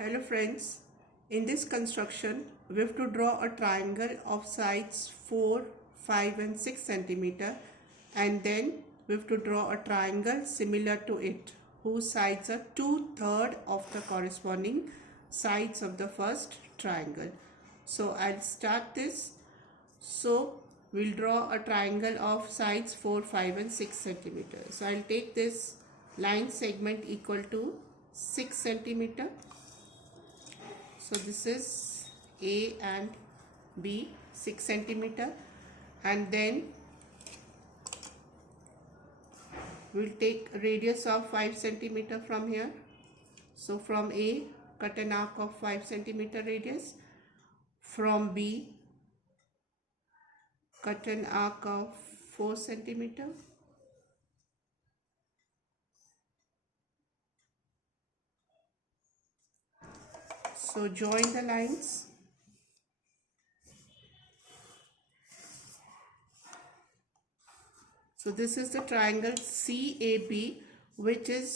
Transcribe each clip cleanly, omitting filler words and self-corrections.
Hello friends, in this construction we have to draw a triangle of sides 4, 5 and 6 centimeter, and then we have to draw a triangle similar to it whose sides are 2/3 of the corresponding sides of the first triangle. So I'll start this. So we'll draw a triangle of sides 4, 5 and 6 centimeter. So I'll take this line segment equal to 6 centimeter. So this is A and B, 6 centimeter, and then we'll take radius of 5 centimeter from here. So from A, cut an arc of 5 centimeter radius. From B, cut an arc of 4 centimeter. So join the lines. So this is the triangle CAB, which is,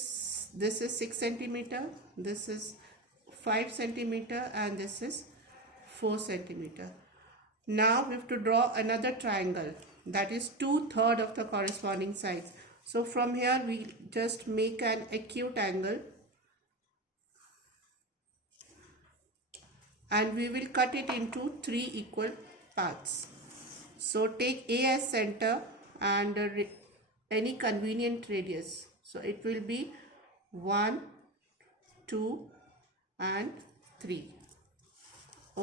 this is 6 centimeter, this is 5 centimeter and this is 4 centimeter. Now we have to draw another triangle that is 2/3 of the corresponding sides. So from here we just make an acute angle and we will cut it into 3 equal parts. So take A as center and any convenient radius. So it will be 1, 2 and 3.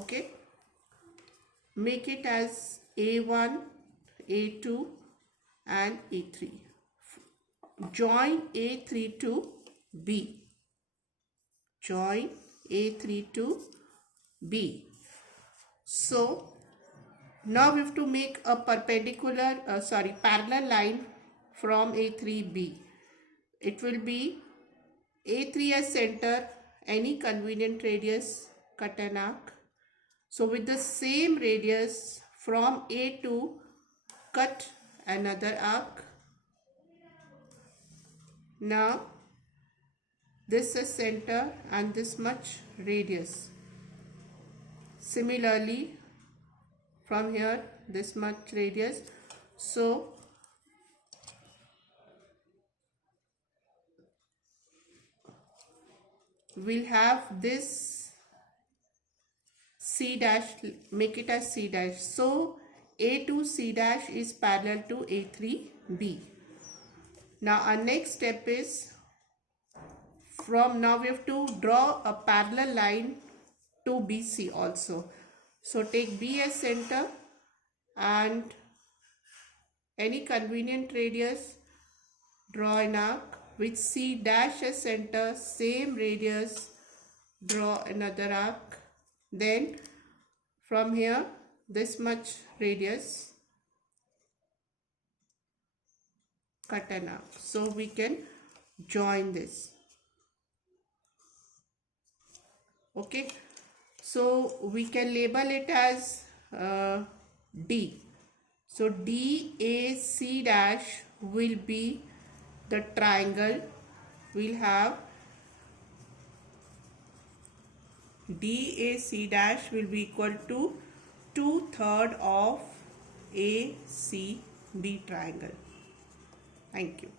Okay. Make it as A1, A2 and A3. Join A3 to B. Join A3 to B. So now we have to make a parallel line from A3B. It will be A3 as center, any convenient radius, cut an arc. So with the same radius from A2, cut another arc. Now this is center and this much radius. Similarly from here this much radius. So we'll have this C dash, make it as C dash. So A2 C dash is parallel to A3B. Now our next step is, from now we have to draw a parallel line to BC also. So take B as center and any convenient radius, draw an arc. With C dash as center, same radius, draw another arc. Then from here this much radius, cut an arc. So we can join this. Okay. So we can label it as D. So DAC dash will be the triangle. We'll have DAC dash will be equal to 2/3 of ACB triangle. Thank you.